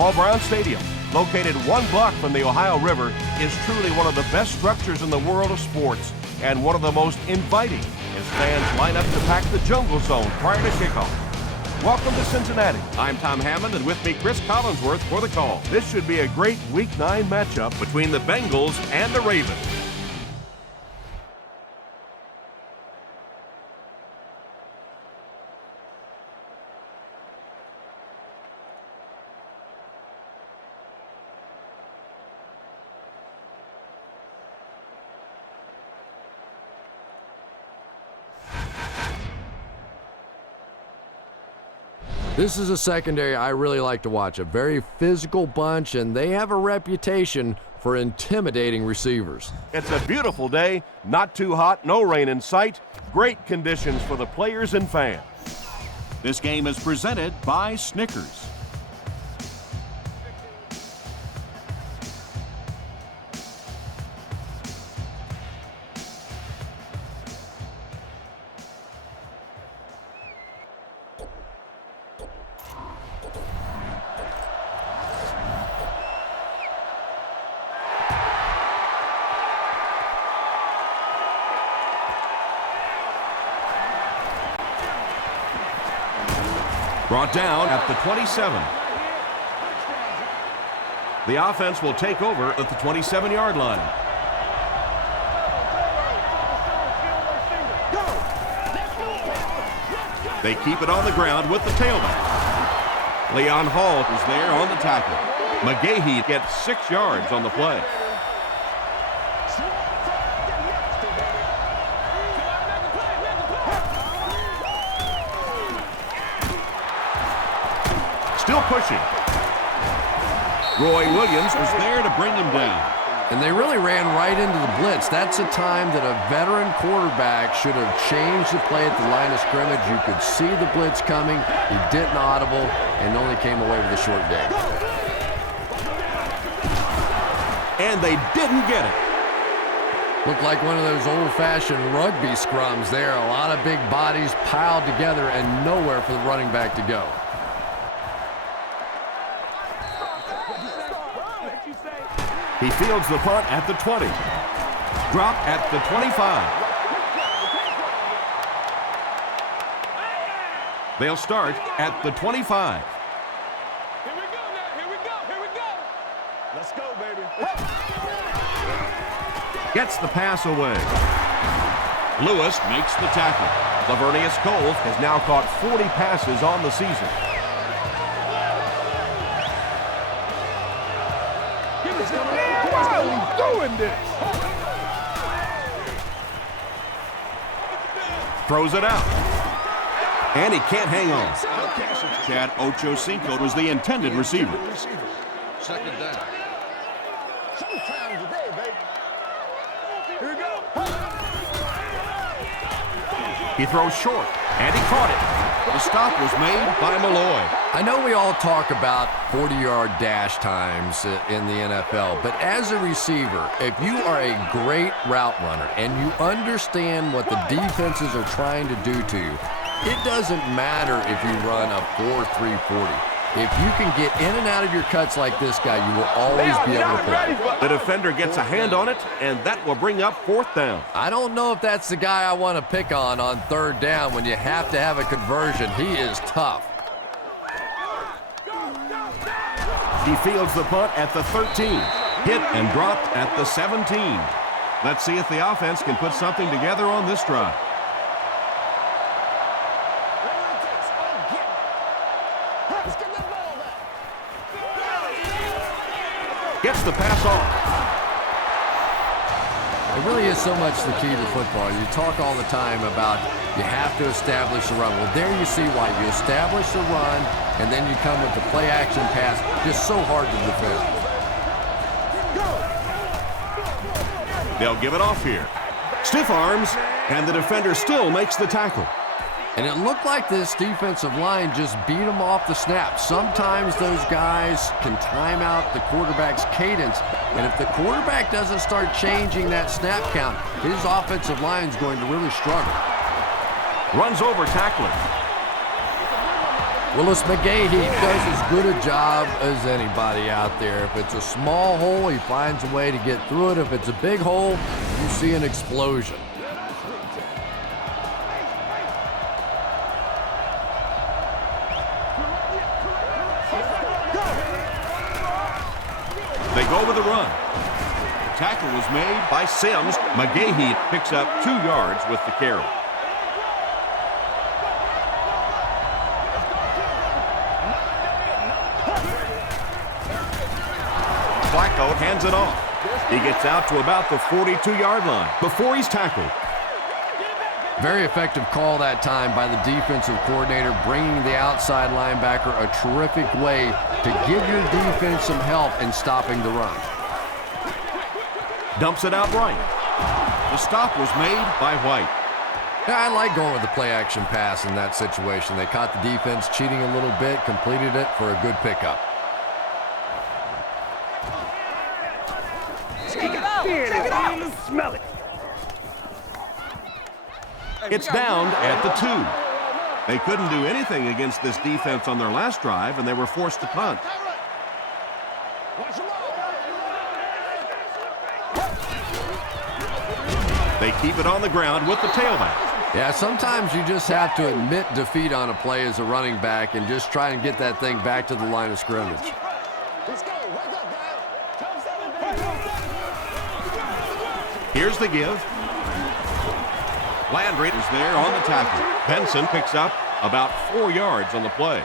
Paul Brown Stadium, located 1 block from the Ohio River, is truly one of the best structures in the world of sports and one of the most inviting as fans line up to pack the jungle zone prior to kickoff. Welcome to Cincinnati. I'm Tom Hammond, and with me, Chris Collinsworth for the call. This should be a great Week 9 matchup between the Bengals and the Ravens. This is a secondary I really like to watch. A very physical bunch, and they have a reputation for intimidating receivers. It's a beautiful day, not too hot, no rain in sight. Great conditions for the players and fans. This game is presented by Snickers. Brought down at the 27. The offense will take over at the 27-yard line. They keep it on the ground with the tailback. Leon Hall is there on the tackle. McGahee gets 6 yards on the play. Still pushing. Roy Williams was there to bring him down. And they really ran right into the blitz. That's a time that a veteran quarterback should have changed the play at the line of scrimmage. You could see the blitz coming. He didn't audible and only came away with a short gain. And they didn't get it. Looked like one of those old-fashioned rugby scrums there. A lot of big bodies piled together and nowhere for the running back to go. He fields the punt at the 20. Drop at the 25. They'll start at the 25. Here we go now. Here we go. Here we go. Let's go, baby. Gets the pass away. Lewis makes the tackle. Lavernius Cole has now caught 40 passes on the season. Doing this. Throws it out. And he can't hang on. Chad Ochocinco was the intended receiver. Second down. Showtime today, baby. Here we go. He throws short, and he caught it. The stop was made by Malloy. I know we all talk about 40-yard dash times in the NFL, but as a receiver, if you are a great route runner and you understand what the defenses are trying to do to you, it doesn't matter if you run a 4.340. If you can get in and out of your cuts like this guy, you will always be able to play. The defender gets a hand on it, and that will bring up 4th down. I don't know if that's the guy I want to pick on 3rd down when you have to have a conversion. He is tough. He fields the punt at the 13. Hit and dropped at the 17. Let's see if the offense can put something together on this drive. Gets the pass off. It really is so much the key to football. You talk all the time about you have to establish the run. Well, there you see why. You establish the run, and then you come with the play-action pass. Just so hard to defend. They'll give it off here. Stiff arms, and the defender still makes the tackle. And it looked like this defensive line just beat them off the snap. Sometimes those guys can time out the quarterback's cadence, and if the quarterback doesn't start changing that snap count, his offensive line is going to really struggle. Runs over tackler. Willis McGahee does as good a job as anybody out there. If it's a small hole, he finds a way to get through it. If it's a big hole, you see an explosion. They go with a run. The tackle was made by Sims. McGahee picks up 2 yards with the carry. Flacco hands it off. He gets out to about the 42-yard line before he's tackled. Very effective call that time by the defensive coordinator, bringing the outside linebacker a terrific way to give your defense some help in stopping the run. Dumps it out right. The stop was made by White. Yeah, I like going with the play-action pass in that situation. They caught the defense cheating a little bit, completed it for a good pickup. Check it out. Check it out. Smell it. It's down at the 2. They couldn't do anything against this defense on their last drive, and they were forced to punt. They keep it on the ground with the tailback. Yeah, sometimes you just have to admit defeat on a play as a running back and just try and get that thing back to the line of scrimmage. Here's the give. Landry is there on the tackle. Benson picks up about 4 yards on the play.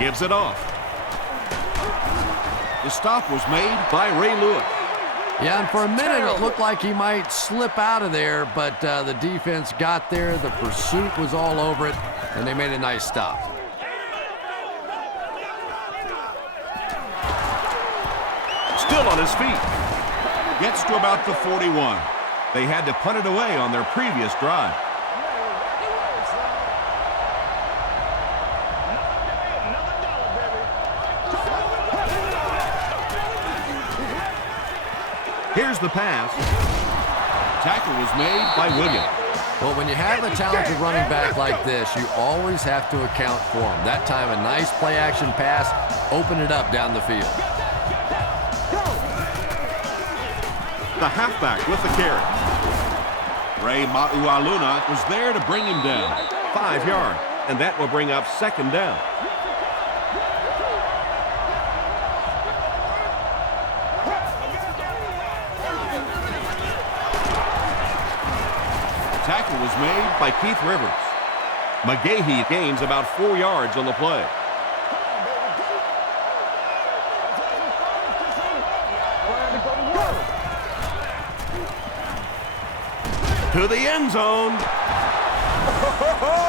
Gives it off. The stop was made by Ray Lewis. Yeah, and for a minute it looked like he might slip out of there, but the defense got there, the pursuit was all over it, and they made a nice stop. Still on his feet. Gets to about the 41. They had to punt it away on their previous drive. Here's the pass. Tackle was made by Williams. Well, when you have a talented running back like this, you always have to account for him. That time, a nice play-action pass, open it up down the field. The halfback with the carry. Ray Maualuna was there to bring him down. 5 yards, and that will bring up second down. Tackle was made by Keith Rivers. McGahee gains about 4 yards on the play. To the end zone.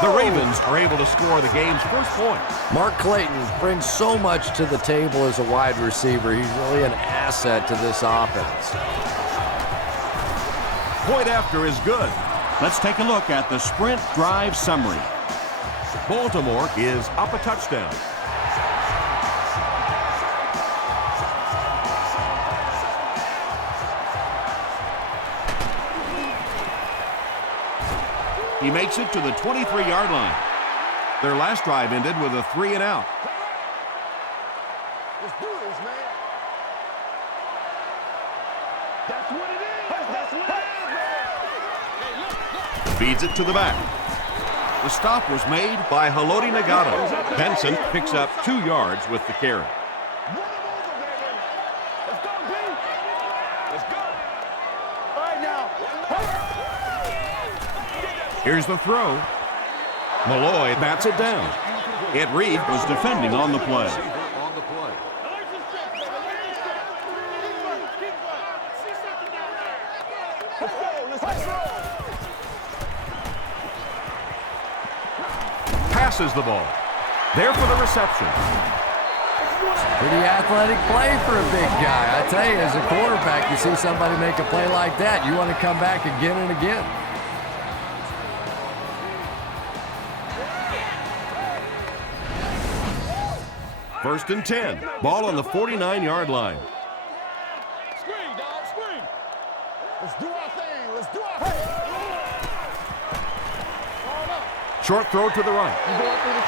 The Ravens are able to score the game's first point. Mark Clayton brings so much to the table as a wide receiver. He's really an asset to this offense. Point after is good. Let's take a look at the sprint drive summary. Baltimore is up a touchdown. He makes it to the 23-yard line. Their last drive ended with a 3-and-out. Let's do this, man. That's what it is. That's what it is, man. Feeds it to the back. The stop was made by Haloti Ngata. Benson picks up 2 yards with the carry. Run him over, baby. Let's go, B. Let's go. All right, now. Here's the throw. Malloy bats it down. Ed Reed was defending on the play. Passes the ball. There for the reception. Pretty athletic play for a big guy. I tell you, as a quarterback, you see somebody make a play like that, you want to come back again and again. First and 10. Ball on the 49-yard line. Screen, dog, screen. Short throw to the right.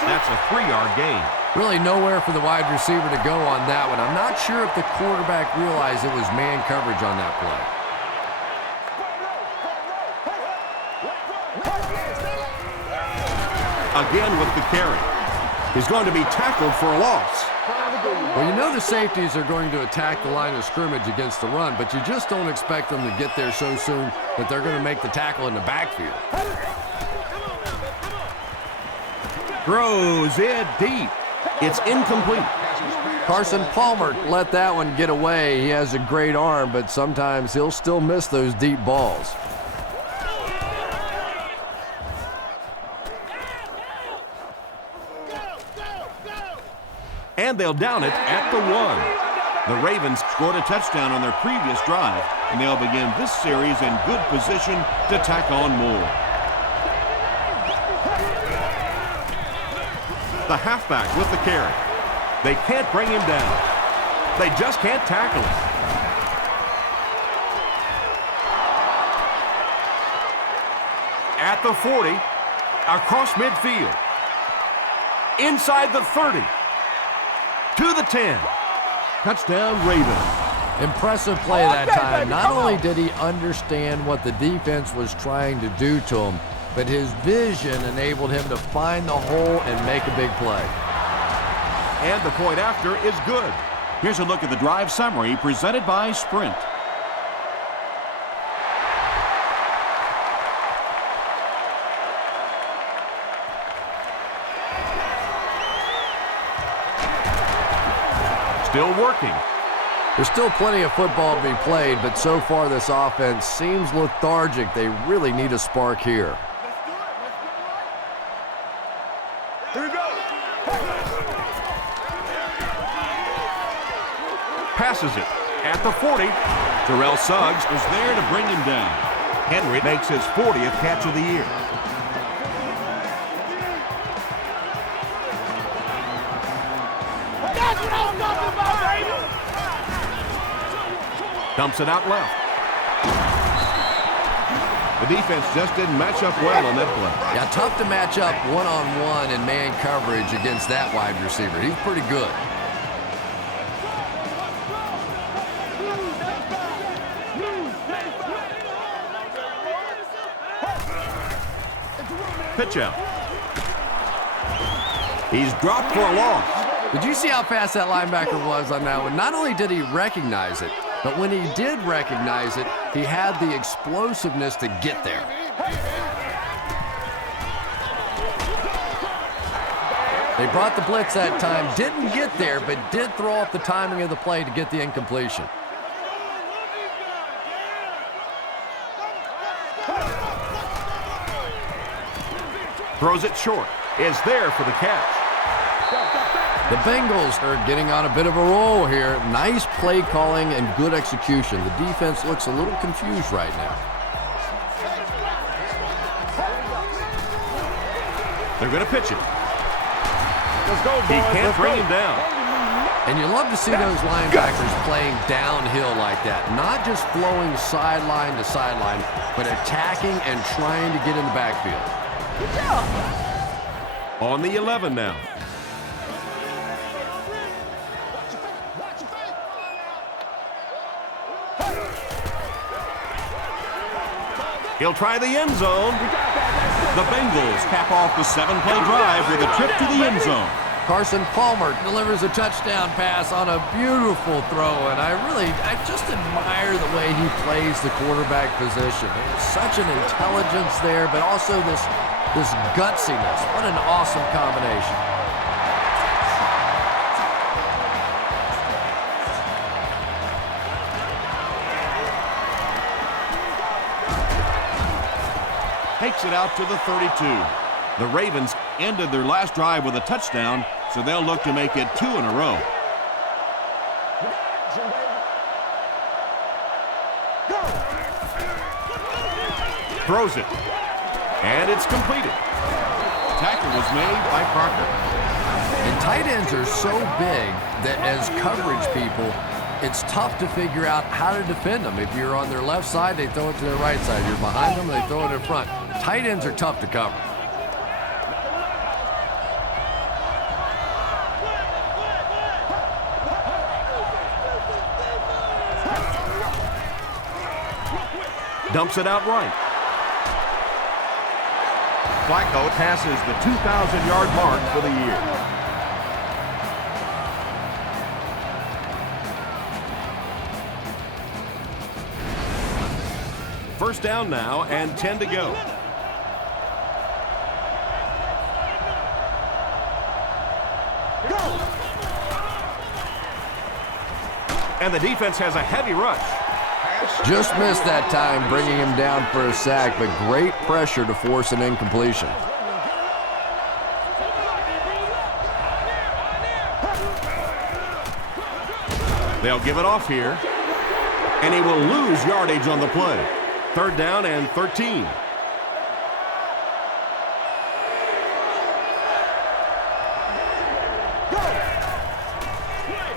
That's a 3-yard gain. Really nowhere for the wide receiver to go on that one. I'm not sure if the quarterback realized it was man coverage on that play. Again with the carry. He's going to be tackled for a loss. Well, you know the safeties are going to attack the line of scrimmage against the run, but you just don't expect them to get there so soon that they're going to make the tackle in the backfield. Throws it deep. It's incomplete. Carson Palmer let that one get away. He has a great arm, but sometimes he'll still miss those deep balls. And they'll down it at the 1. The Ravens scored a touchdown on their previous drive, and they'll begin this series in good position to tack on more. The halfback with the carry. They can't bring him down. They just can't tackle him. At the 40, across midfield. Inside the 30. To the 10. Touchdown, Ravens. Impressive play that time. Not only did he understand what the defense was trying to do to him, but his vision enabled him to find the hole and make a big play. And the point after is good. Here's a look at the drive summary presented by Sprint. Still working. There's still plenty of football to be played, but so far this offense seems lethargic. They really need a spark here. Here we go. Passes it at the 40. Terrell Suggs was there to bring him down. Henry makes his 40th catch of the year. That's what I'm talking about, baby. Dumps it out left. The defense just didn't match up well on that play. Yeah, tough to match up one-on-one in man coverage against that wide receiver. He's pretty good. Pitch out. He's dropped for a loss. Did you see how fast that linebacker was on that one? Not only did he recognize it, but when he did recognize it, he had the explosiveness to get there. They brought the blitz that time, didn't get there, but did throw off the timing of the play to get the incompletion. Throws it short. Is there for the catch. The Bengals are getting on a bit of a roll here. Nice play calling and good execution. The defense looks a little confused right now. They're going to pitch it. Let's go, boys. He can't bring him down. And you love to see those linebackers playing downhill like that. Not just flowing sideline to sideline, but attacking and trying to get in the backfield. On the 11 now. He'll try the end zone. The Bengals cap off the 7-play drive with a trip to the end zone. Carson Palmer delivers a touchdown pass on a beautiful throw, and I just admire the way he plays the quarterback position. There's such an intelligence there, but also this gutsiness. What an awesome combination. Takes it out to the 32. The Ravens ended their last drive with a touchdown, so they'll look to make it 2 in a row. Throws it. And it's completed. Tackle was made by Parker. And tight ends are so big that as coverage people, it's tough to figure out how to defend them. If you're on their left side, they throw it to their right side. You're behind them, they throw it in front. Tight ends are tough to cover. Dumps it out right. Flacco passes the 2,000-yard mark for the year. First down now and 10 to go. And the defense has a heavy rush. Just missed that time, bringing him down for a sack, but great pressure to force an incompletion. They'll give it off here. And he will lose yardage on the play. Third down and 13.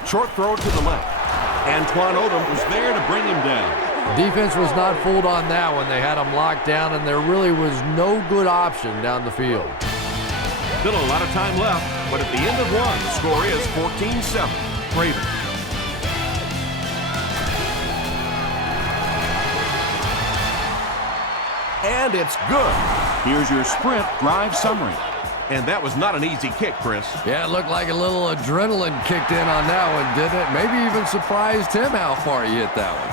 Short throw to the left. Antoine Odom was there to bring him down. Defense was not fooled on that one. They had him locked down, and there really was no good option down the field. Still a lot of time left, but at the end of one, the score is 14-7. Ravens. And it's good. Here's your sprint drive summary. And that was not an easy kick, Chris. Yeah, it looked like a little adrenaline kicked in on that one, didn't it? Maybe even surprised him how far he hit that one.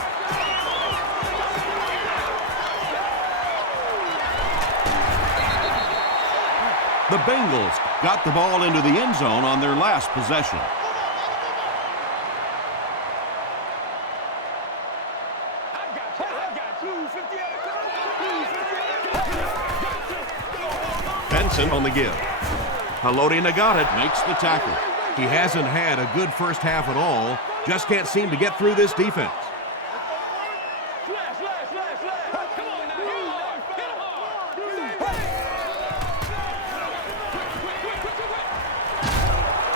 The Bengals got the ball into the end zone on their last possession. Benson on the give. Haloti Nagata Makes the tackle. He hasn't had a good first half at all. Just can't seem to get through this defense.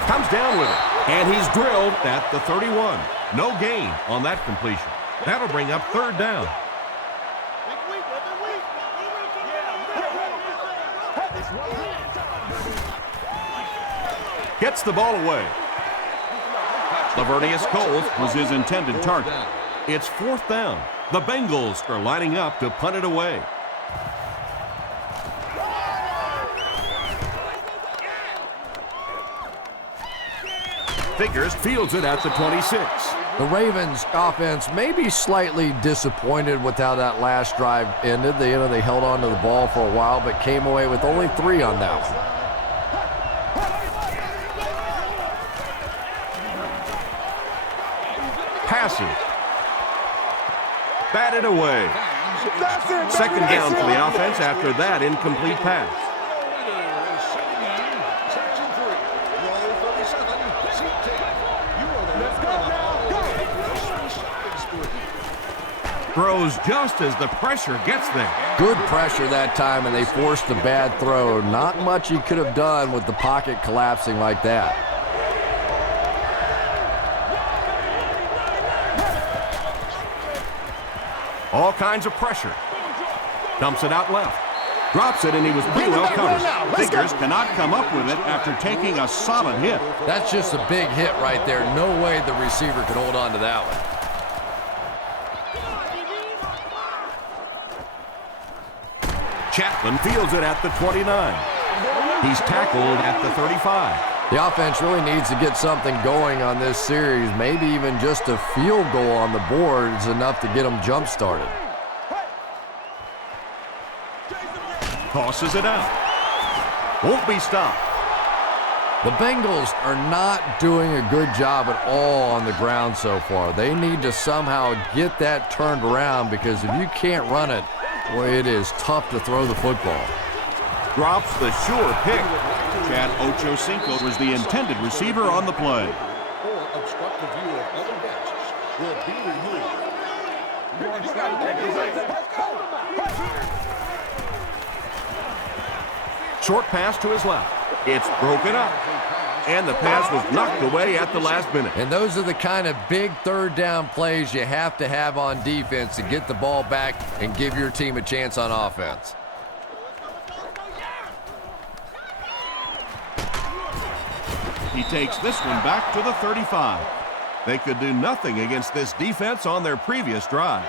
Comes down with it. And he's drilled at the 31. No gain on that completion. That'll bring up third down. Gets the ball away. Lavernius Coles Was his intended target. It's fourth down. The Bengals are lining up to punt it away. Figures fields it at the 26. The Ravens offense may be slightly disappointed with how that last drive ended. They held on to the ball for a while, but came away with only 3 on that one. Passes. Batted away. Second down for the offense after that incomplete pass. Throws just as the pressure gets there. Good pressure that time, and they forced a bad throw. Not much he could have done with the pocket collapsing like that. All kinds of pressure. Dumps it out left. Drops it, and he was pretty well covered. Figures cannot come up with it after taking a solid hit. That's just a big hit right there. No way the receiver could hold on to that one. Chapman fields it at the 29. He's tackled at the 35. The offense really needs to get something going on this series. Maybe even just a field goal on the board is enough to get them jump-started. Tosses it out. Won't be stopped. The Bengals are not doing a good job at all on the ground so far. They need to somehow get that turned around, because if you can't run it, boy, it is tough to throw the football. Drops the sure pick. Chad Ochocinco was the intended receiver on the play. Short pass to his left. It's broken up. And the pass was knocked away at the last minute. And those are the kind of big third down plays you have to have on defense to get the ball back and give your team a chance on offense. He takes this one back to the 35. They could do nothing against this defense on their previous drive.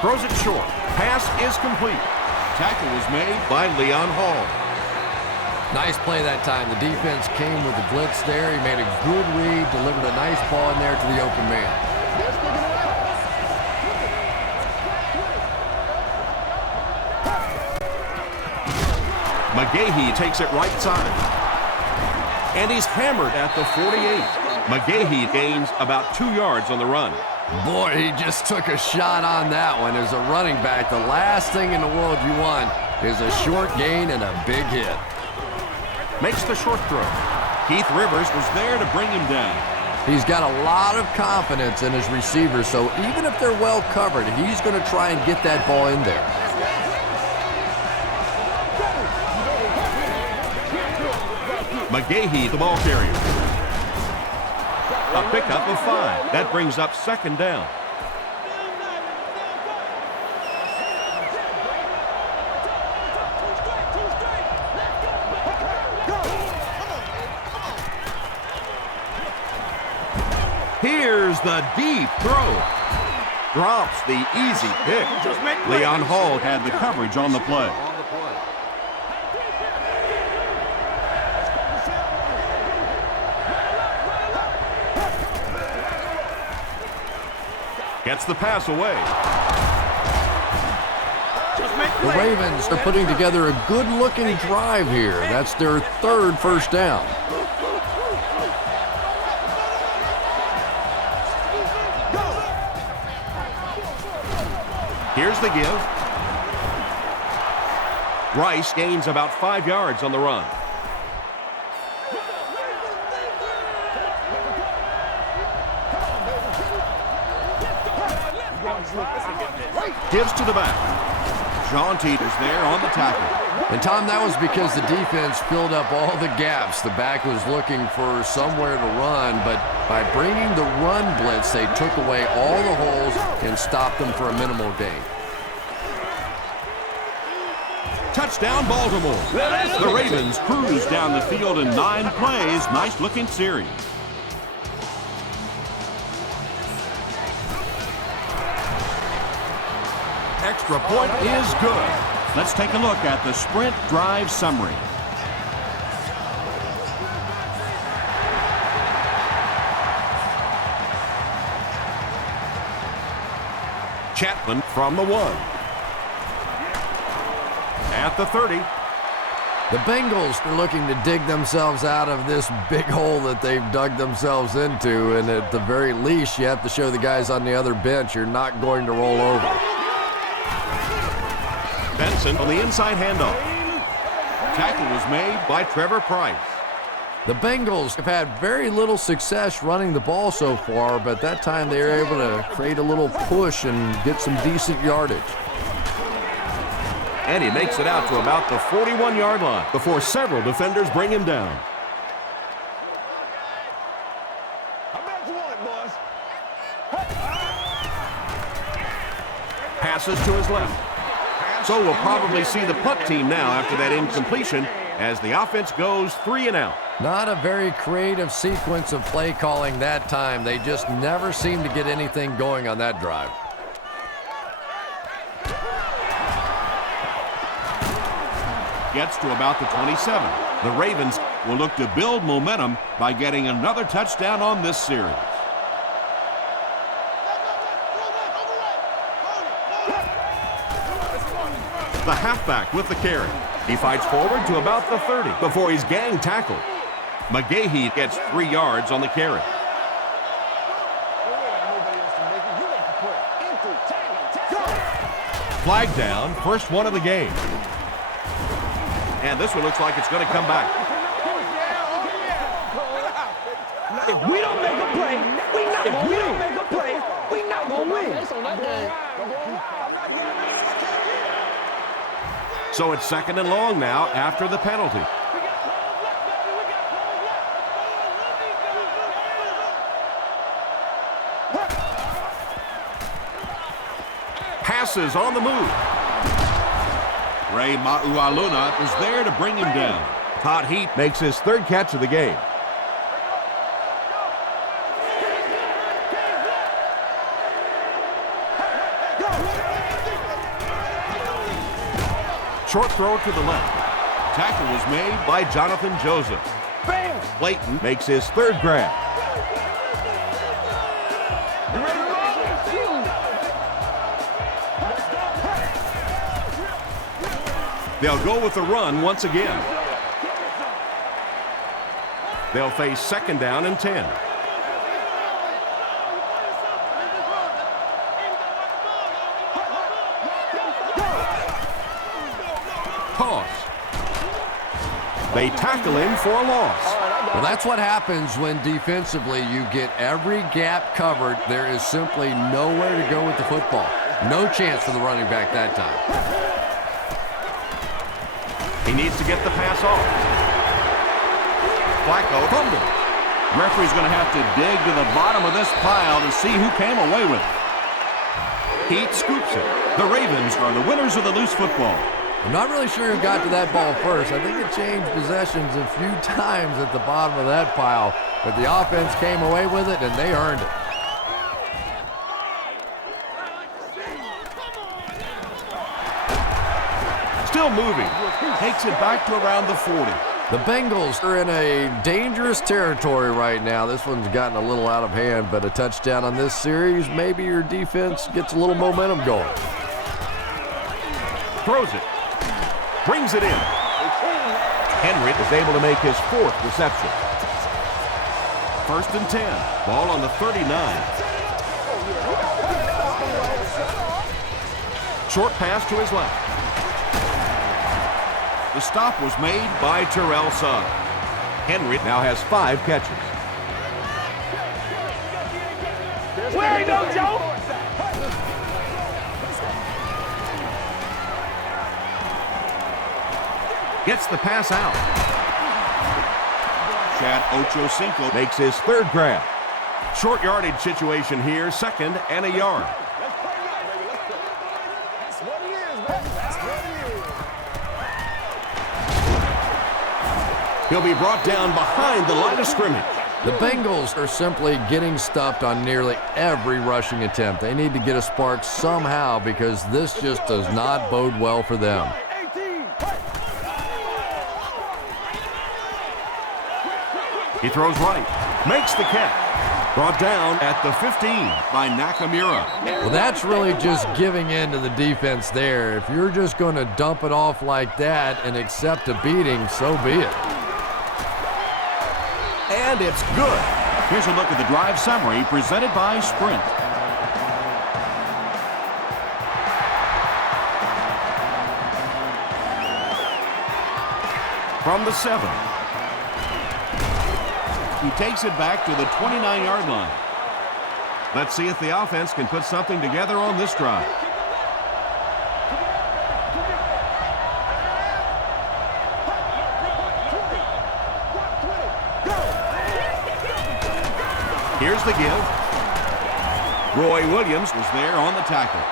Throws it short. Pass is complete. Tackle was made. By Leon Hall. Nice play that time. The defense came with the blitz there. He made a good read, delivered a nice ball in there to the open man. McGahee takes it right side. And he's hammered at the 48. McGahee gains about 2 yards on the run. Boy, he just took a shot on that one. As a running back, the last thing in the world you want is a short gain and a big hit. Makes the short throw. Keith Rivers was there to bring him down. He's got a lot of confidence in his receivers, so even if they're well covered, he's going to try and get that ball in there. McGahee, the ball carrier. A pickup of 5. That brings up 2nd down. Here's the deep throw. Drops the easy pick. Leon Hall had the coverage on the play. Gets the pass away. The Ravens are putting together a good-looking drive here. That's their 3rd first down. Here's the give. Rice gains about 5 yards on the run. Gives to the back. John Teeter's there on the tackle. And, Tom, that was because the defense filled up all the gaps. The back was looking for somewhere to run, but by bringing the run blitz, they took away all the holes and stopped them for a minimal gain. Touchdown, Baltimore. The Ravens cruise down the field in 9 plays. Nice-looking series. Extra point is good. Let's take a look at the sprint drive summary. Chapman from the 1. At the 30. The Bengals are looking to dig themselves out of this big hole that they've dug themselves into, and at the very least, you have to show the guys on the other bench you're not going to roll over. Benson on the inside handoff. Tackle was made by Trevor Price. The Bengals have had very little success running the ball so far, but that time they were able to create a little push and get some decent yardage. And he makes it out to about the 41-yard line before several defenders bring him down. I bet you want it, boys. Passes to his left. So we'll probably see the punt team now after that incompletion as the offense goes 3 and out. Not a very creative sequence of play calling that time. They just never seem to get anything going on that drive. Gets to about the 27. The Ravens will look to build momentum by getting another touchdown on this series. The halfback with the carry. He fights forward to about the 30 before he's gang tackled. McGahee gets 3 yards on the carry. Flag down, first one of the game. And this one looks like it's going to come back. If we don't make a play, we not gonna win. So it's 2nd and long now after the penalty. Passes on the move. Ray Maualuna is there to bring him down. Todd Heap makes his 3rd catch of the game. Short throw to the left. Tackle was made by Jonathan Joseph. Bam! Clayton makes his third grab. You ready to roll? They'll go with the run once again. They'll face 2nd down and 10. Toss. They tackle him for a loss. Well, that's what happens when defensively you get every gap covered. There is simply nowhere to go with the football. No chance for the running back that time. He needs to get the pass off. Flacco fumbled. Referee's going to have to dig to the bottom of this pile to see who came away with it. Heat scoops it. The Ravens are the winners of the loose football. I'm not really sure who got to that ball first. I think it changed possessions a few times at the bottom of that pile, but the offense came away with it, and they earned it. Still moving. Takes it back to around the 40. The Bengals are in a dangerous territory right now. This one's gotten a little out of hand, but a touchdown on this series, maybe your defense gets a little momentum going. Throws it. Brings it in. Henry is able to make his 4th reception. 1st and 10. Ball on the 39. Short pass to his left. The stop was made by Terrell Suggs. Henry now has 5 catches. Where you go, Joe? Gets the pass out. Chad Ochocinco Makes his 3rd grab. Short yardage situation here, 2nd and a yard. That's what it is, baby. That's what it is. He'll be brought down behind the line of scrimmage. The Bengals are simply getting stuffed on nearly every rushing attempt. They need to get a spark somehow because this just does not bode well for them. 18. He throws right. Makes the catch. Brought down at the 15 by Nakamura. Well, that's really just giving in to the defense there. If you're just going to dump it off like that and accept a beating, so be it. And it's good. Here's a look at the drive summary presented by Sprint. From the 7. He takes it back to the 29-yard line. Let's see if the offense can put something together on this drive. Here's the give. Roy Williams Was there on the tackle.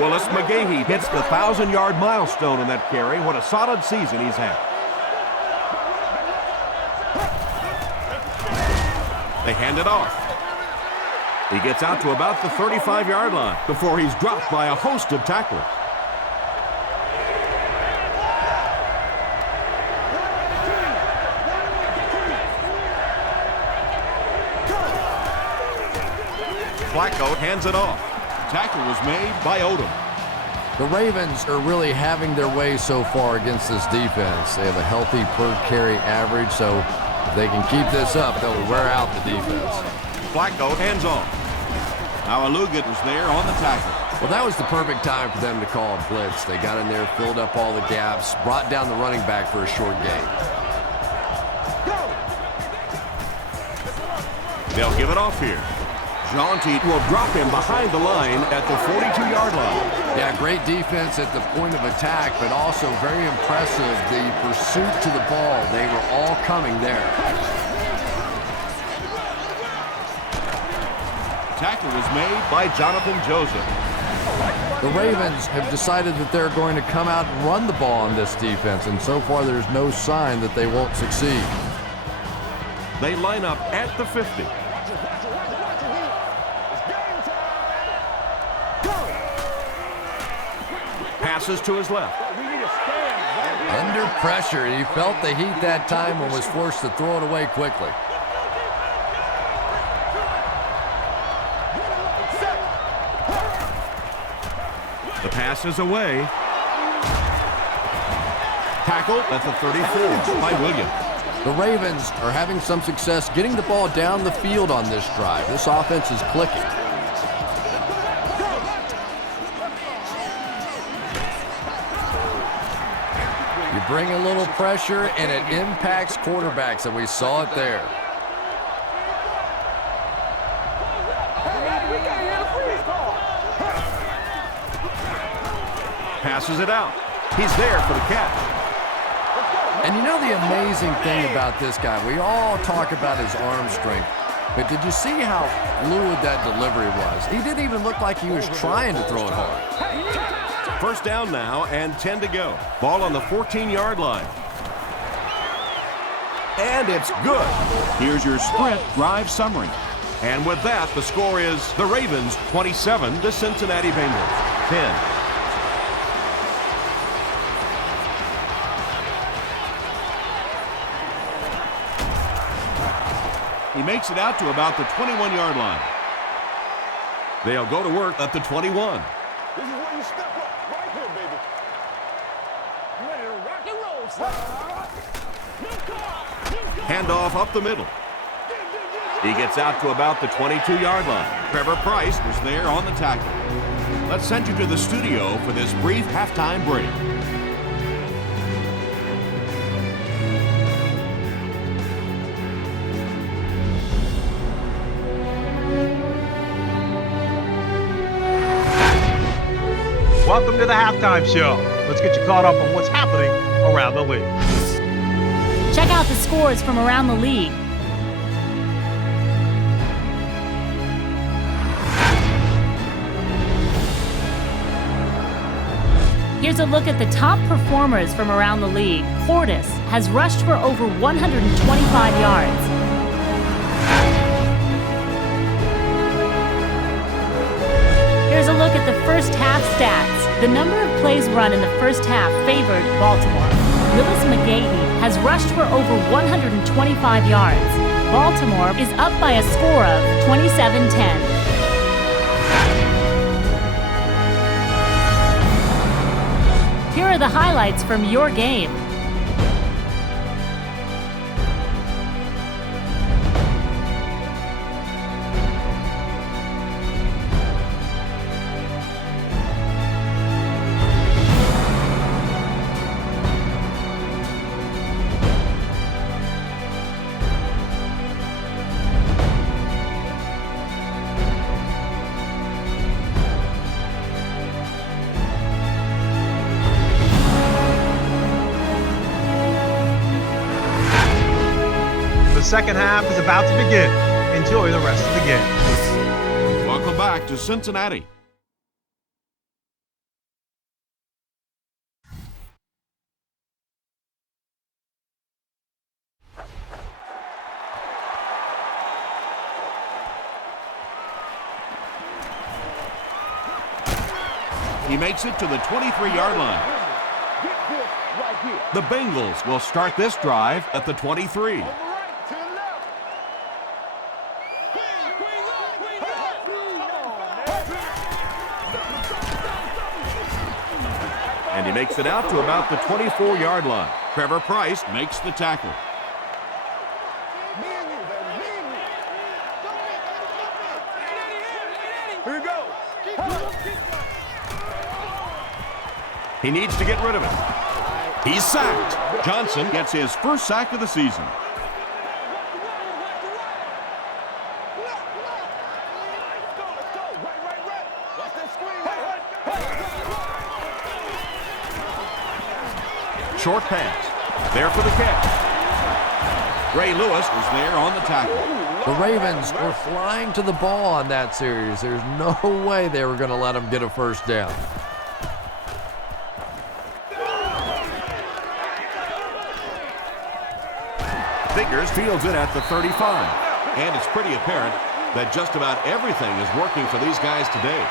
Willis McGahee hits the 1,000-yard milestone in that carry. What a solid season he's had. They hand it off. He gets out to about the 35-yard line before he's dropped by a host of tacklers. Flacco hands it off. Tackle was made by Odom. The Ravens are really having their way so far against this defense. They have a healthy per carry average, so if they can keep this up, they'll wear out the defense. Flacco hands off. Alugat was there on the tackle. Well, that was the perfect time for them to call a blitz. They got in there, filled up all the gaps, brought down the running back for a short gain. They'll give it off here. Jaunty will drop him behind the line at the 42-yard line. Yeah, great defense at the point of attack, but also very impressive, the pursuit to the ball. They were all coming there. Tackle was made by Jonathan Joseph. The Ravens have decided that they're going to come out and run the ball on this defense, and so far there's no sign that they won't succeed. They line up at the 50. Passes to his left. Under pressure, he felt the heat that time and was forced to throw it away quickly. The pass is away. Tackle at the 34 by Williams. The Ravens are having some success getting the ball down the field on this drive. This offense is clicking. You bring a little pressure, and it impacts quarterbacks, and we saw it there. Passes it out. He's there for the catch. And you know the amazing thing about this guy, we all talk about his arm strength, but did you see how fluid that delivery was? He didn't even look like he was trying to throw it hard. First down now and 10 to go. Ball on the 14-yard line. And it's good. Here's your sprint drive summary. And with that, the score is the Ravens 27, the Cincinnati Bengals 10. He makes it out to about the 21-yard line. They'll go to work at the 21. This is where you step up, right here, baby. You ready to rock and roll, son? Handoff up the middle. He gets out to about the 22-yard line. Trevor Price Was there on the tackle. Let's send you to the studio for this brief halftime break. Welcome to the halftime show. Let's get you caught up on what's happening around the league. Check out the scores from around the league. Here's a look at the top performers from around the league. Portis has rushed for over 125 yards. Here's a look at the first half stats. The number of plays run in the first half favored Baltimore. Willis McGahee has rushed for over 125 yards. Baltimore is up by a score of 27-10. Here are the highlights from your game. The second half is about to begin. Enjoy the rest of the game. Welcome back to Cincinnati. He makes it to the 23-yard line. Get this right here. The Bengals will start this drive at the 23. On the right, to the left. And he makes it out to about the 24-yard line. Trevor Price Makes the tackle. Me and you, baby. Me and you. Here we go. He needs to get rid of it. He's sacked. Johnson gets his first sack of the season. Short pass. There for the catch. Ray Lewis was there on the tackle. The Ravens were flying to the ball on that series. There's no way they were going to let them get a first down. Figures fields it at the 35. And it's pretty apparent that just about everything is working for these guys today.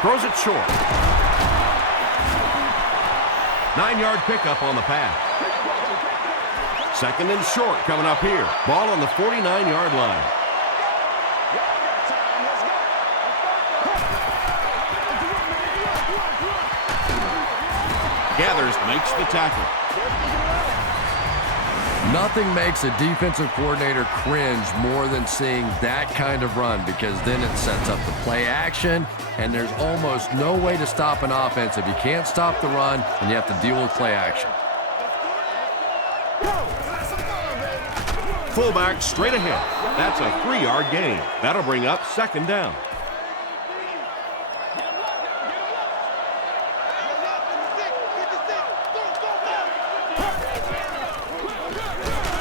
Throws it short. 9-yard pickup on the pass. Second and short coming up here. Ball on the 49-yard line. Gathers, makes the tackle. Nothing makes a defensive coordinator cringe more than seeing that kind of run, because then it sets up the play action, and there's almost no way to stop an offense if you can't stop the run and you have to deal with play action. Fullback straight ahead. That's a 3-yard gain. That'll bring up second down.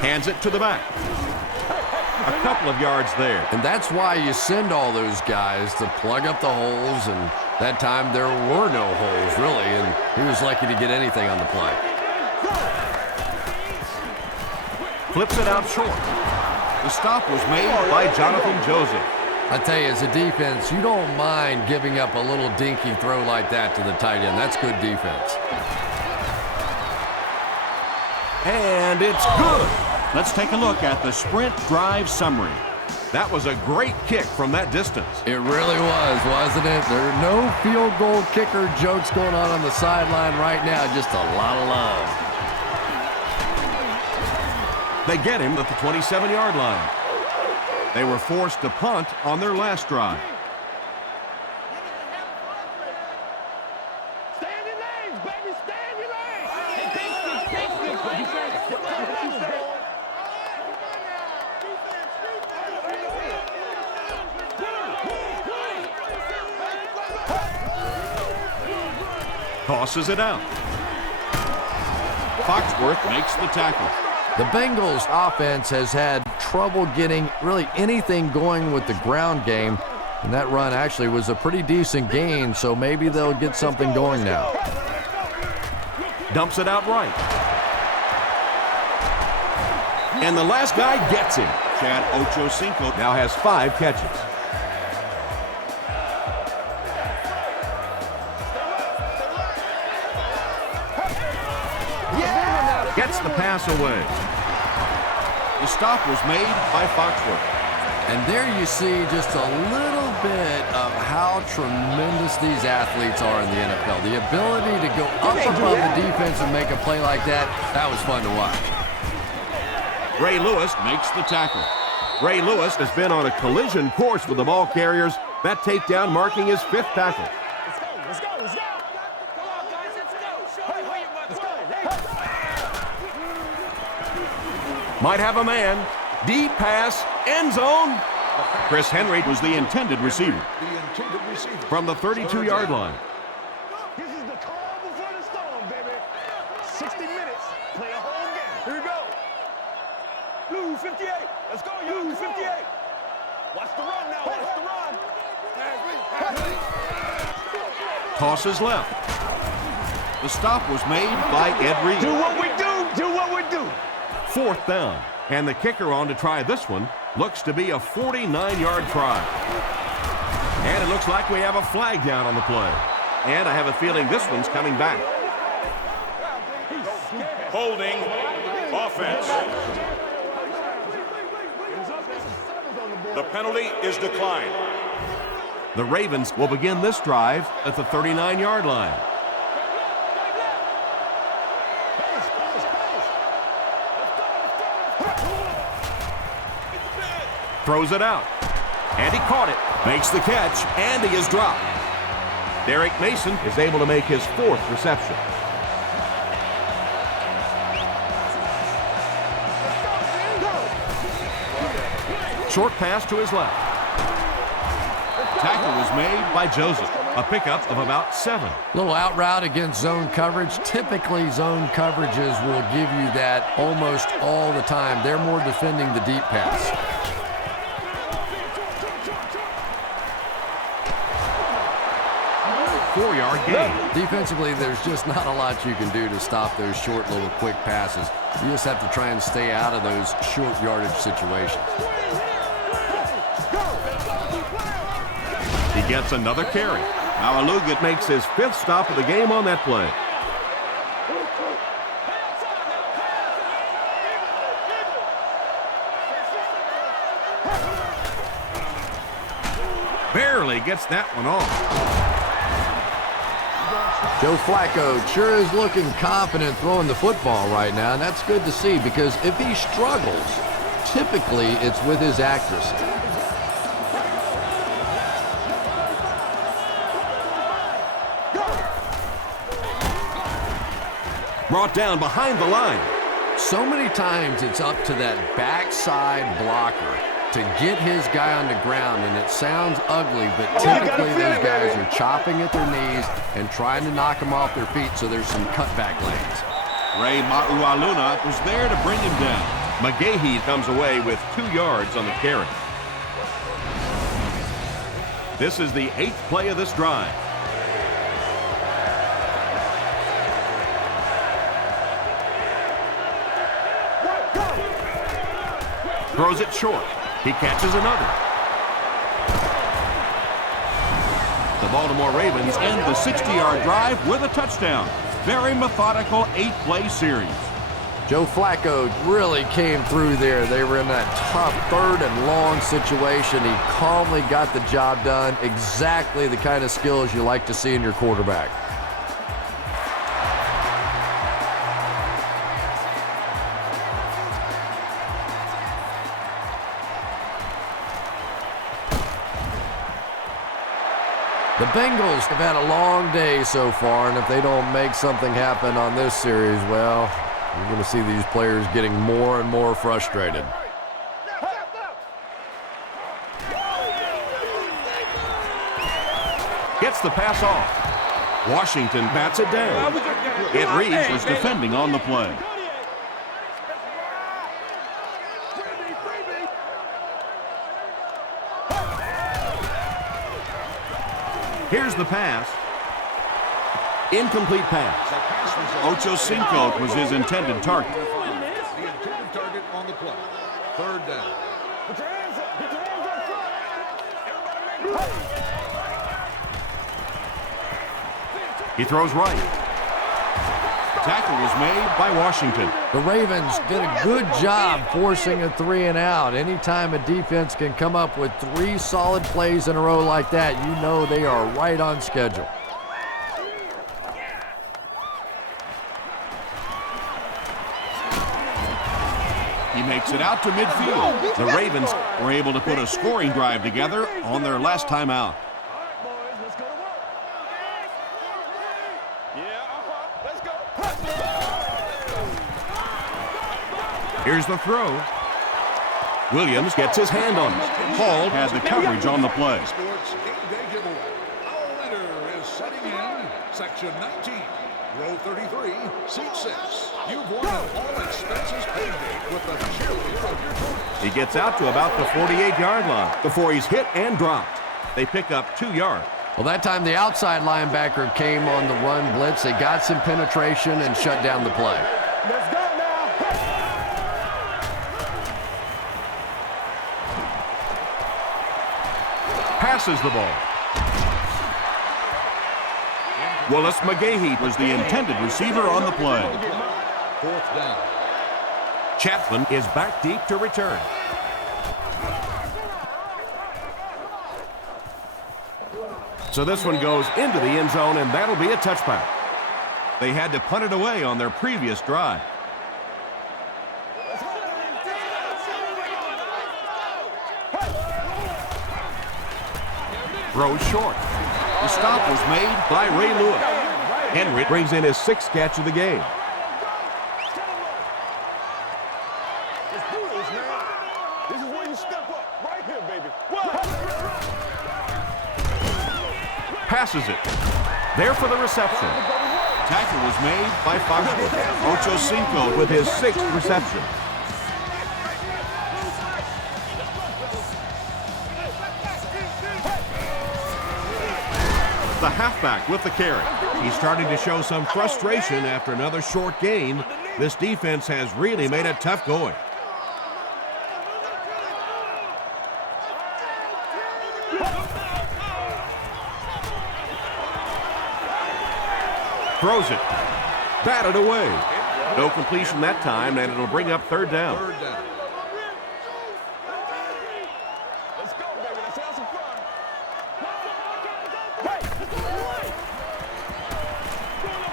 Hands it to the back. A couple of yards there. And that's why you send all those guys to plug up the holes, and that time there were no holes, really, and he was lucky to get anything on the play. Flips it out short. The stop was made by Jonathan Joseph. I tell you, as a defense, you don't mind giving up a little dinky throw like that to the tight end. That's good defense. And it's good. Let's take a look at the sprint drive summary. That was a great kick from that distance. It really was, wasn't it? There are no field goal kicker jokes going on the sideline right now. Just a lot of love. They get him at the 27-yard line. They were forced to punt on their last drive. Stay in your lanes, baby. Stay in your lanes. Tosses it out. Foxworth makes the tackle. The Bengals offense has had trouble getting really anything going with the ground game, and that run actually was a pretty decent gain, so maybe they'll get something going now. Dumps it out right. And the last guy gets him. Chad Ochocinco Now has 5 catches. Gets the pass away. The stop was made by Foxworth. And there you see just a little bit of how tremendous these athletes are in the NFL. The ability to go up above the defense and make a play like that, that was fun to watch. Ray Lewis makes the tackle. Ray Lewis has been on a collision course with the ball carriers. That takedown marking his 5th tackle. Let's go. Come on, guys, let's go. Show me where you want to go. Might have a man. Deep pass, end zone. Chris Henry was the intended receiver. From the 32-yard line. This is the calm before the storm, baby. 60 minutes, play a whole game. Here we go. Blue 58. Let's go, y'all. Blue 58. Watch the run now. Watch the run. Tosses left. The stop was made by Ed Reed. Do what we do. Do what we do. 4th down. And the kicker on to try this one looks to be a 49-yard try. And it looks like we have a flag down on the play. And I have a feeling this one's coming back. Holding offense. The penalty is declined. The Ravens will begin this drive at the 39-yard line. Throws it out. And he caught it. Makes the catch, and he is dropped. Derek Mason is able to make his 4th reception. Short pass to his left. Tackle was made by Joseph. A pickup of about 7. Little out route against zone coverage. Typically, zone coverages will give you that almost all the time. They're more defending the deep pass. Four-yard gain. Defensively, there's just not a lot you can do to stop those short little quick passes. You just have to try and stay out of those short yardage situations. He gets another carry. Polamalu Makes his 5th stop of the game on that play. Barely gets that one off. Joe Flacco sure is looking confident throwing the football right now, and that's good to see because if he struggles, typically it's with his accuracy. Brought down behind the line. So many times it's up to that backside blocker to get his guy on the ground, and it sounds ugly, but typically those guys are chopping at their knees and trying to knock them off their feet, so there's some cutback lanes. Ray Maualuna was there to bring him down. McGahee comes away with 2 yards on the carry. This is the 8th play of this drive. Throws it short. He catches another. The Baltimore Ravens end the 60-yard drive with a touchdown. Very methodical 8-play series. Joe Flacco really came through there. They were in that tough 3rd and long situation. He calmly got the job done. Exactly the kind of skills you like to see in your quarterback. The Bengals have had a long day so far, and if they don't make something happen on this series, well, you're going to see these players getting more and more frustrated. Gets the pass off. Washington bats it down. Ed Reeves was defending on the play. Here's the pass. Incomplete pass. Ocho Cinco was his intended target. The intended target on the play. 3rd down. Put your hands up. Get your hands up front. Everybody make He throws right. Tackle was made by Washington. The Ravens did a good job forcing a 3-and-out. Anytime a defense can come up with 3 solid plays in a row like that, you know they are right on schedule. He makes it out to midfield. The Ravens were able to put a scoring drive together on their last time out. Here's the throw. Williams gets his hand on it. Hall had the coverage on the play. Sports Game Day giveaway. Our winner is setting in section 19, row 33, seat 6. You've won an all-expenses paid date with the cheerleader of your choice. He gets out to about the 48-yard line before he's hit and dropped. They pick up 2 yards. Well, that time the outside linebacker came on the run blitz. They got some penetration and shut down the play. Let's go now. Passes the ball. Willis McGahee was the intended receiver on the play. 4th down. Chapman is back deep to return. So this one goes into the end zone, and that'll be a touchback. They had to punt it away on their previous drive. Throws short. The stop was made by Ray Lewis. Henry brings in his 6th catch of the game. Let's do this, man. This is where you step up. Right here, baby. Passes it. There for the reception. Tackle was made by Ocho Cinco With his 6th reception. The halfback with the carry. He's starting to show some frustration after another short gain. This defense has really made it tough going. Throws it. Batted away. No completion that time, and it'll bring up third down. Third down. Let's go, baby. Let's have some fun.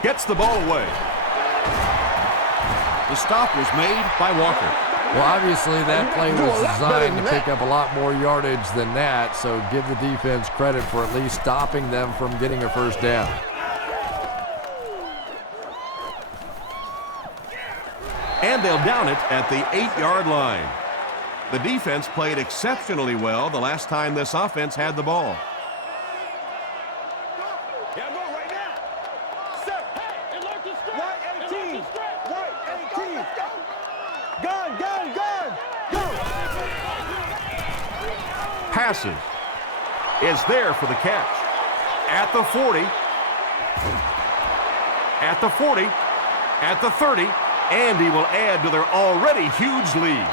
Gets the ball away. The stop was made by Walker. Well, obviously that play was designed to pick up a lot more yardage than that, so give the defense credit for at least stopping them from getting a first down. And they'll down it at the 8-yard line. The defense played exceptionally well the last time this offense had the ball. Yeah, go right now. Set. Hey, alert the strike. Right 18. Right 18. Gun. Go. Passes. Is there for the catch. At the 40. At the 40. At the 30. And he will add to their already huge lead.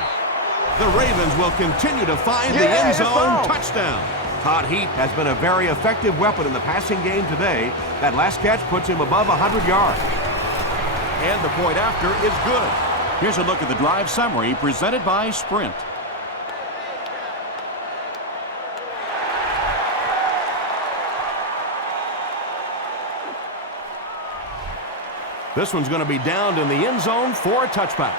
The Ravens will continue to find the end zone. Touchdown. Todd Heap has been a very effective weapon in the passing game today. That last catch puts him above 100 yards. And the point after is good. Here's a look at the drive summary presented by Sprint. This one's going to be downed in the end zone for a touchback.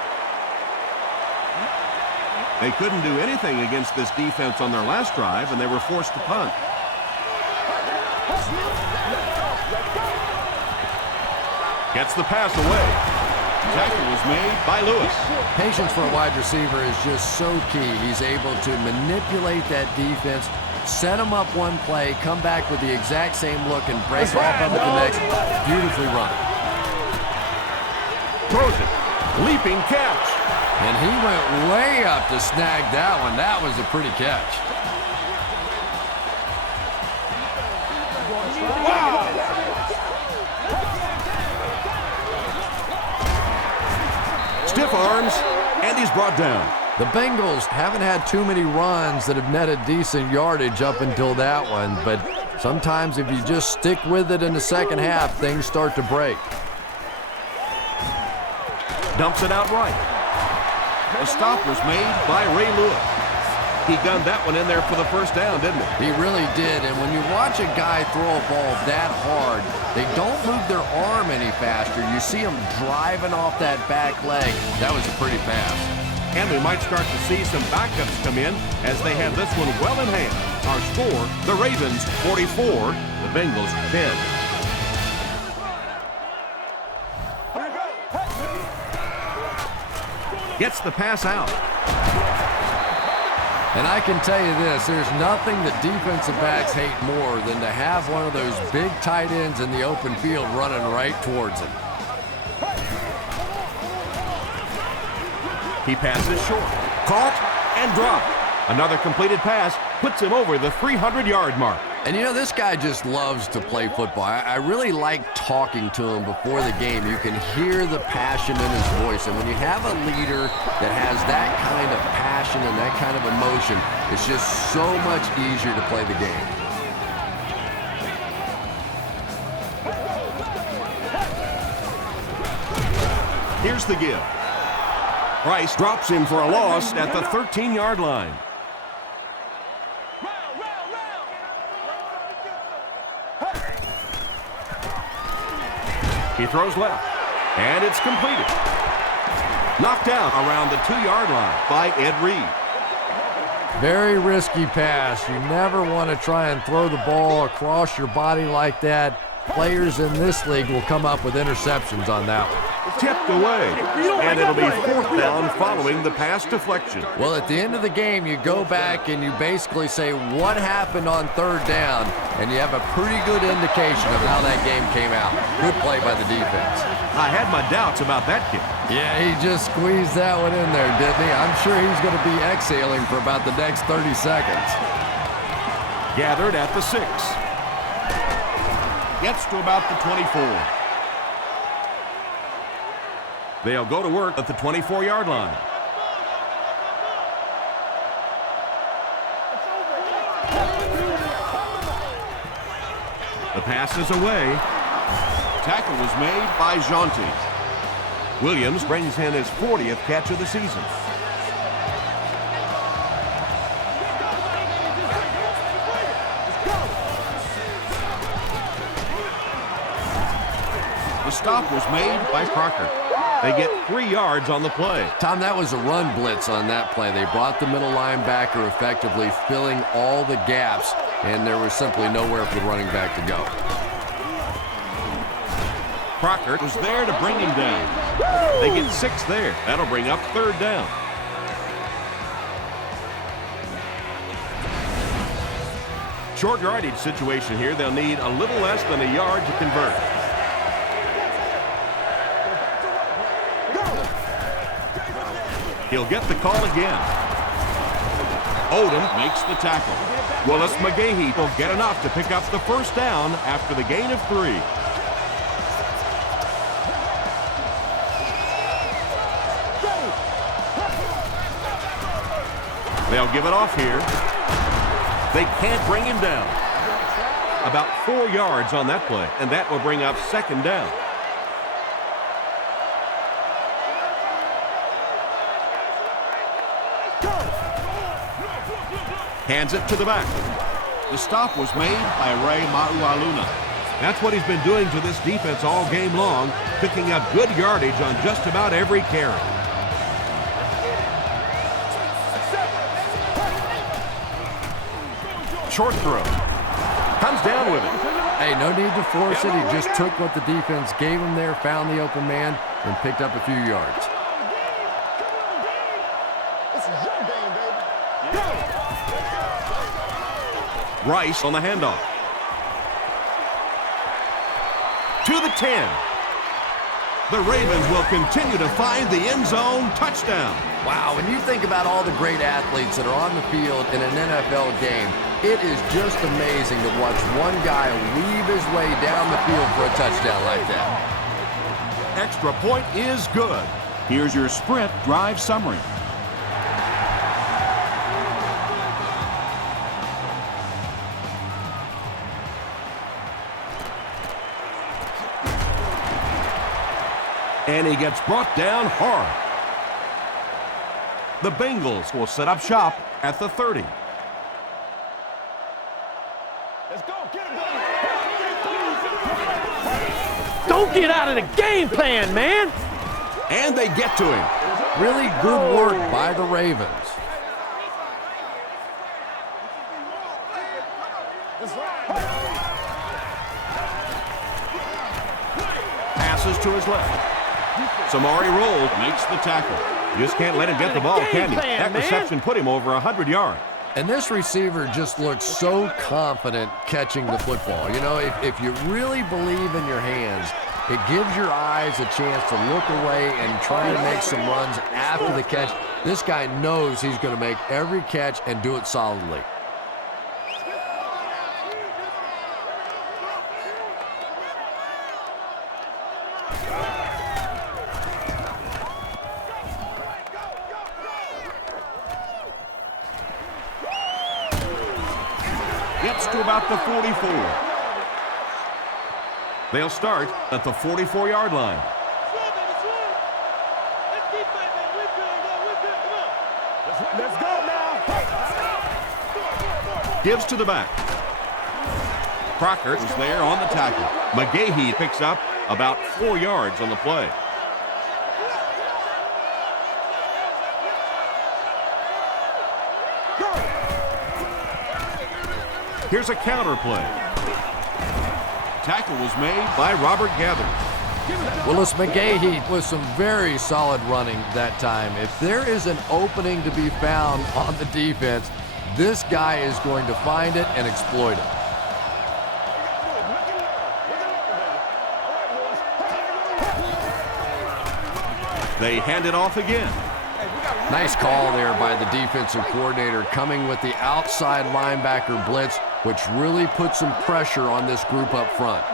They couldn't do anything against this defense on their last drive, and they were forced to punt. Gets the pass away. Tackle was made by Lewis. Patience for a wide receiver is just so key. He's able to manipulate that defense, set them up one play, come back with the exact same look, and break off of it the next. Beautifully run. Throws it. Leaping catch. And he went way up to snag that one. That was a pretty catch. Stiff arms, and he's brought down. The Bengals haven't had too many runs that have netted decent yardage up until that one, but sometimes if you just stick with it in the second half, things start to break. Dumps it out right. The stop was made by Ray Lewis. He gunned that one in there for the first down, didn't he? He really did, and when you watch a guy throw a ball that hard, they don't move their arm any faster. You see them driving off that back leg. That was a pretty pass. And we might start to see some backups come in as they have this one well in hand. Our score, the Ravens 44, the Bengals 10. Gets the pass out. And I can tell you this, there's nothing that defensive backs hate more than to have one of those big tight ends in the open field running right towards him. He passes short. Caught and dropped. Another completed pass puts him over the 300-yard mark. And you know, this guy just loves to play football. I really like talking to him before the game. You can hear the passion in his voice. And when you have a leader that has that kind of passion and that kind of emotion, it's just so much easier to play the game. Here's the give. Price drops him for a loss at the 13-yard line. He throws left, and it's completed. Knocked out around the 2-yard line by Ed Reed. Very risky pass. You never want to try and throw the ball across your body like that. Players in this league will come up with interceptions on that one. Tipped away, and it'll be fourth down following the pass deflection. Well, at the end of the game, you go back and you basically say what happened on third down, and you have a pretty good indication of how that game came out. Good play by the defense. I had my doubts about that kick. Yeah, he just squeezed that one in there, didn't he? I'm sure he's going to be exhaling for about the next 30 seconds. Gathered at the 6. Gets to about the 24. They'll go to work at the 24-yard line. The pass is away. tackle was made by Jonte. Williams brings in his 40th catch of the season. The stop was made by Crocker. They get 3 yards on the play. Tom, that was a run blitz on that play. They brought the middle linebacker effectively, filling all the gaps, and there was simply nowhere for the running back to go. Crocker was there to bring him down. They get 6 there. That'll bring up 3rd down. Short yardage situation here. They'll need a little less than a yard to convert. He'll get the call again. Odom makes the tackle. Willis McGahee will get enough to pick up the 1st down after the gain of 3. They'll give it off here. They can't bring him down. About 4 yards on that play, and that will bring up 2nd down. Hands it to the back. The stop was made by Ray Maualuna. That's what he's been doing to this defense all game long, picking up good yardage on just about every carry. Short throw. Comes down with it. Hey, no need to force it. He just took what the defense gave him there, found the open man, and picked up a few yards. Rice on the handoff. To the 10. The Ravens will continue to find the end zone. Touchdown. Wow, when you think about all the great athletes that are on the field in an NFL game, it is just amazing to watch one guy weave his way down the field for a touchdown like that. Extra point is good. Here's your sprint drive summary. And he gets brought down hard. The Bengals will set up shop at the 30. Let's go. Get him, Don't get out of the game plan, man. And they get to him. Really good work by the Ravens. Passes to his left. Samari Roll makes the tackle. You just can't let him get the ball, can you? That reception put him over 100 yards. And this receiver just looks so confident catching the football. You know, if you really believe in your hands, it gives your eyes a chance to look away and try to make some runs after the catch. This guy knows he's going to make every catch and do it solidly. Gets to about the 44. They'll start at the 44-yard line. Let's go now. Gives to the back. Crocker is there on the tackle. McGahee picks up about 4 yards on the play. Here's a counter play. Tackle was made by Robert Gathers. Willis McGahee with some very solid running that time. If there is an opening to be found on the defense, this guy is going to find it and exploit it. They hand it off again. Nice call there by the defensive coordinator, coming with the outside linebacker blitz, which really put some pressure on this group up front.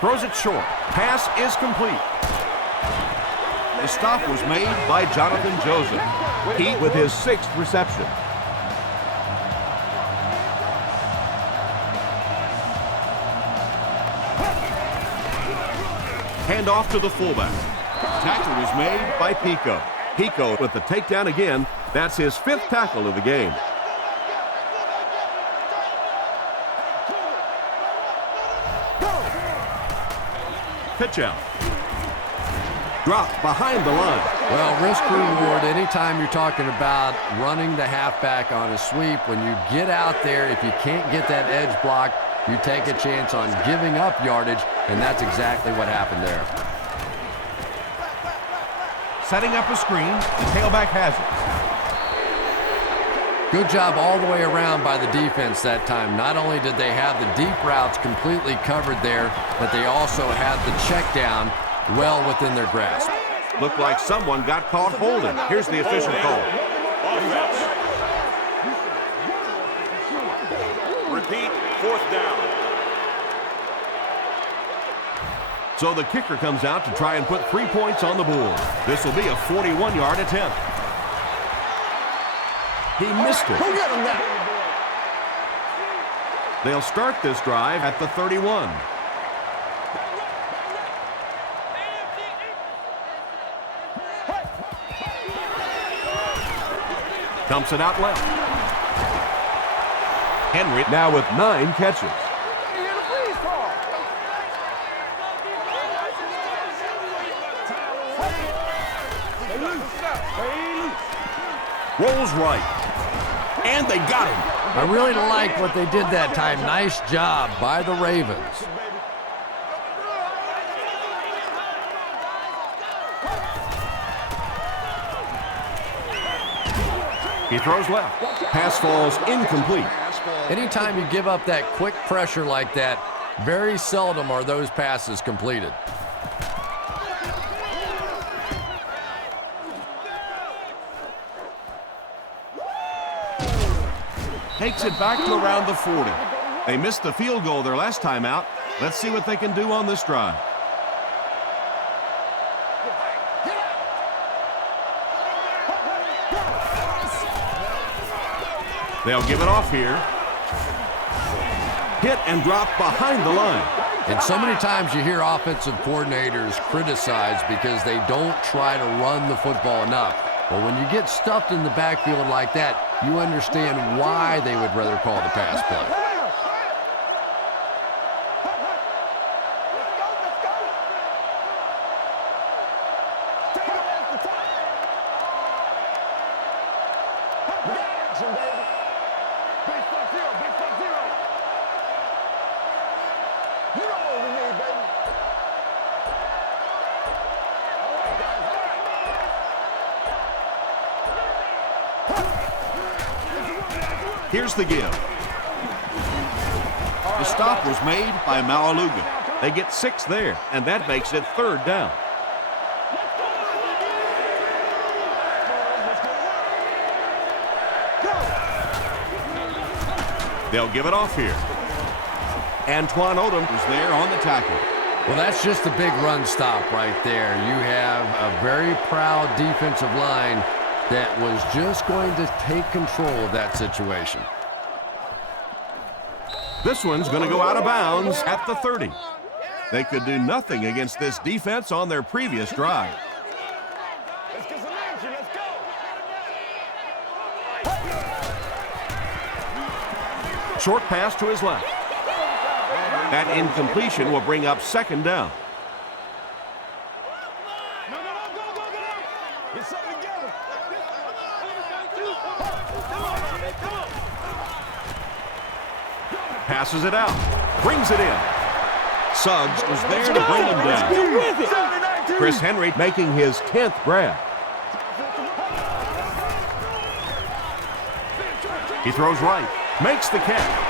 Throws it short. Pass is complete. The stop was made by Jonathan Joseph. He with his 6th reception. Handoff to the fullback. Tackle was made by Pico. Pico with the takedown again. That's his 5th tackle of the game. Pitch out. Drop behind the line. Well, risk reward, anytime you're talking about running the halfback on a sweep, when you get out there, if you can't get that edge block, you take a chance on giving up yardage, and that's exactly what happened there. Setting up a screen, the tailback has it. Good job all the way around by the defense that time. Not only did they have the deep routes completely covered there, but they also had the check down well within their grasp. Looked like someone got caught holding. Here's the official call. Offense. Repeat, 4th down. So the kicker comes out to try and put 3 points on the board. This will be a 41-yard attempt. He missed it. Who got him now? They'll start this drive at the 31. Dumps it out left. Henry now with 9 catches. Rolls right. And they got him. I really like what they did that time. Nice job by the Ravens. He throws left. Pass falls incomplete. Anytime you give up that quick pressure like that, very seldom are those passes completed. Takes it back to around the 40. They missed the field goal their last time out. Let's see what they can do on this drive. They'll give it off here. Hit and drop behind the line. And so many times you hear offensive coordinators criticized because they don't try to run the football enough. But when you get stuffed in the backfield like that, you understand why they would rather call the pass play. Here's the give. The stop was made by Malaluga. They get 6 there, and that makes it 3rd down. They'll give it off here. Antoine Odom is there on the tackle. Well, that's just a big run stop right there. You have a very proud defensive line that was just going to take control of that situation. This one's going to go out of bounds at the 30. They could do nothing against this defense on their previous drive. Let's get some action. Let's go. Short pass to his left. That incompletion will bring up 2nd down. Get something together. Passes it out. Brings it in. Suggs was there to bring him down. Chris Henry making his 10th grab. He throws right. Makes the catch.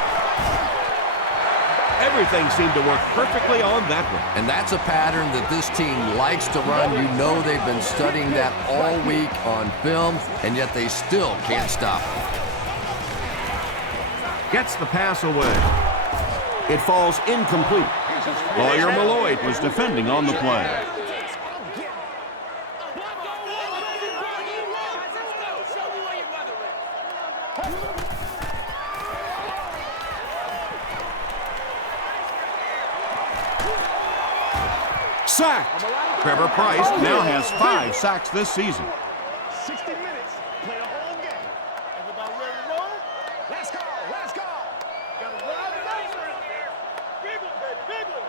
Everything seemed to work perfectly on that one. And that's a pattern that this team likes to run. You know they've been studying that all week on film, and yet they still can't stop it. Gets the pass away. It falls incomplete. Lawyer Malloy was defending on the play. sacked. Trevor Price now has 5 sacks this season. 60 minutes, play the whole game. Everybody ready to roll? Let's go, let's go. Gotta ride the dice around here. Big one, baby, big one.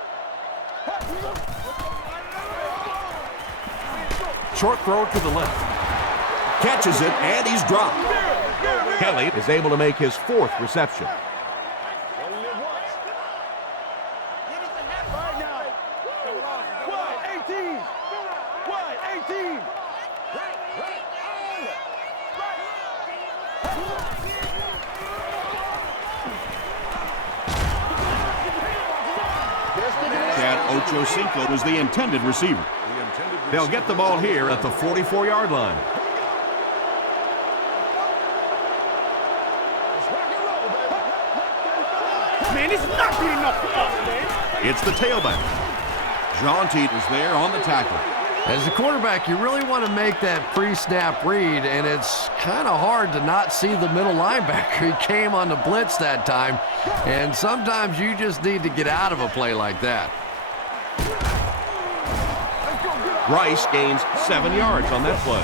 Short throw to the left. Catches it, and he's dropped. Kelly is able to make his 4th reception. Only live once. Right now. Wide 18. Wide 18. Right, Chad Ochocinco was the intended receiver. They'll get the ball here at the 44-yard line. Man, it's not good enough for us, man. It's the tailback. Jaunty is there on the tackle. As a quarterback, you really want to make that pre-snap read, and it's kind of hard to not see the middle linebacker. He came on the blitz that time, and sometimes you just need to get out of a play like that. Rice gains 7 yards on that play.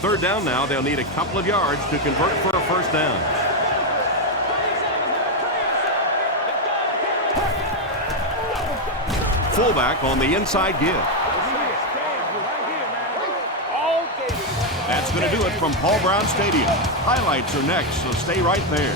Third down now. They'll need a couple of yards to convert for a first down. Fullback on the inside give. That's going to do it from Paul Brown Stadium. Highlights are next, so stay right there.